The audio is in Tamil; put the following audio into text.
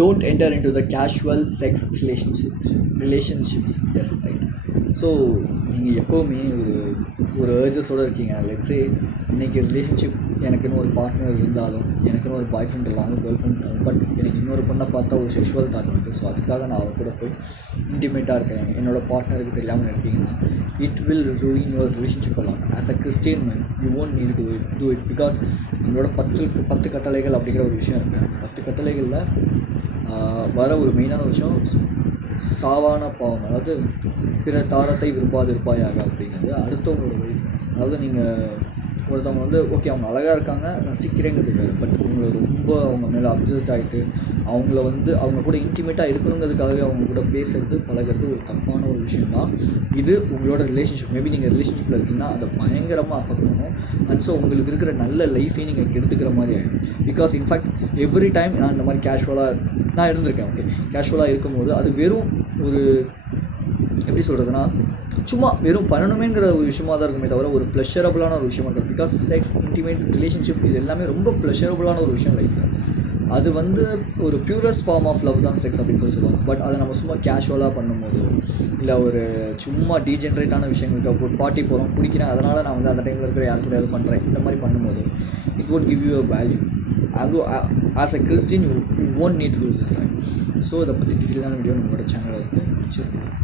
don't enter into the casual sex relationships. Yes, right. So நீங்கள் எப்போவுமே ஒரு ஒரு ஏர்ஜஸோடு இருக்கீங்க. லெட்ஸே இன்றைக்கி ரிலேஷன்ஷிப் எனக்குன்னு ஒரு பார்ட்னர் இருந்தாலும், எனக்குன்னு ஒரு பாய் ஃப்ரெண்ட் இருந்தாலும், கேர்ள் ஃப்ரெண்ட் இருந்தாலும், பட் எனக்கு இன்னொரு பொண்ணை பார்த்தா ஒரு செக்ஷுவல் தாட் இருக்குது. ஸோ அதுக்காக நான் அவள் கூட போய் இன்டிமேட்டாக இருக்கேன், என்னோடய பார்ட்னருக்கு தெரியாமல் இருக்கீங்கன்னா, it will ruin your relationship எல்லாம். As a Christian man you won't need to do it. Because நம்மளோட 10 கட்டளைகள் அப்படிங்கிற ஒரு விஷயம் இருக்குது. 10 கட்டளைகளில் வர ஒரு மெயினான விஷயம் சாவான பாவம், அதாவது பிற தாரத்தை விரும்பாதிருப்பாயாக அப்படிங்கிறது. அடுத்தவங்களோட லைஃப், அதாவது நீங்கள் ஒருத்தவங்க ஓகே அவங்க அழகாக இருக்காங்க ரசிக்கிறேங்கிறது வேறு, பட் உங்களை ரொம்ப அவங்க மேலே அப்சஸ்ட் ஆகிட்டு அவங்கள அவங்க கூட இன்டிமேட்டாக இருக்கணுங்கிறதுக்காகவே அவங்க கூட பேசுகிறது பழகிறது ஒரு தப்பான ஒரு விஷயம் தான் இது. உங்களோட ரிலேஷன்ஷிப், மேபி நீங்கள் ரிலேஷன்ஷிப்பில் இருக்கீங்கன்னா அதை பயங்கரமாக அஃபெக்ட் பண்ணும். அண்ட் ஸோ உங்களுக்கு இருக்கிற நல்ல லைஃபையும் நீங்கள் கெடுத்துக்கிற மாதிரி ஆகிடும். பிகாஸ் இன்ஃபேக்ட் எவ்ரி டைம் நான் இந்த மாதிரி கேஷுவலாக நான் இருந்திருக்கேன். ஓகே, கேஷுவலாக இருக்கும்போது அது வெறும் ஒரு எப்படி சொல்கிறதுனா சும்மா வெறும் பண்ணணுமேங்கிற ஒரு விஷயமாக தான் இருக்குமே தவிர ஒரு ப்ளஷரபுளான ஒரு விஷயமா இருக்குது. பிகாஸ் செக்ஸ், இன்டிமேட், ரிலேஷன்ஷிப் இது எல்லாமே ரொம்ப ப்ளஷரபுளான ஒரு விஷயம் லைஃப்பில். அது ஒரு பியூரஸ்ட் ஃபார்ம் ஆஃப் லவ் தான் செக்ஸ் அப்படின்னு சொல்லுவாங்க. பட் அதை நம்ம சும்மா கேஷுவலாக பண்ணும்போது, இல்லை ஒரு சும்மா டீஜென்ரேட்டான விஷயங்களுக்கு ஒரு பார்ட்டி போகிறோம் பிடிக்கிறேன் அதனால் நான் அந்த டைமில் இருக்கிற யார் கூட பண்ணுறேன், இந்த மாதிரி பண்ணும்போது it would give you a value. As a Christian you won't need to do this, right? So இதை பற்றி டீட்டெயிலான வீடியோ நம்மளோட சேனலில் இருக்குது.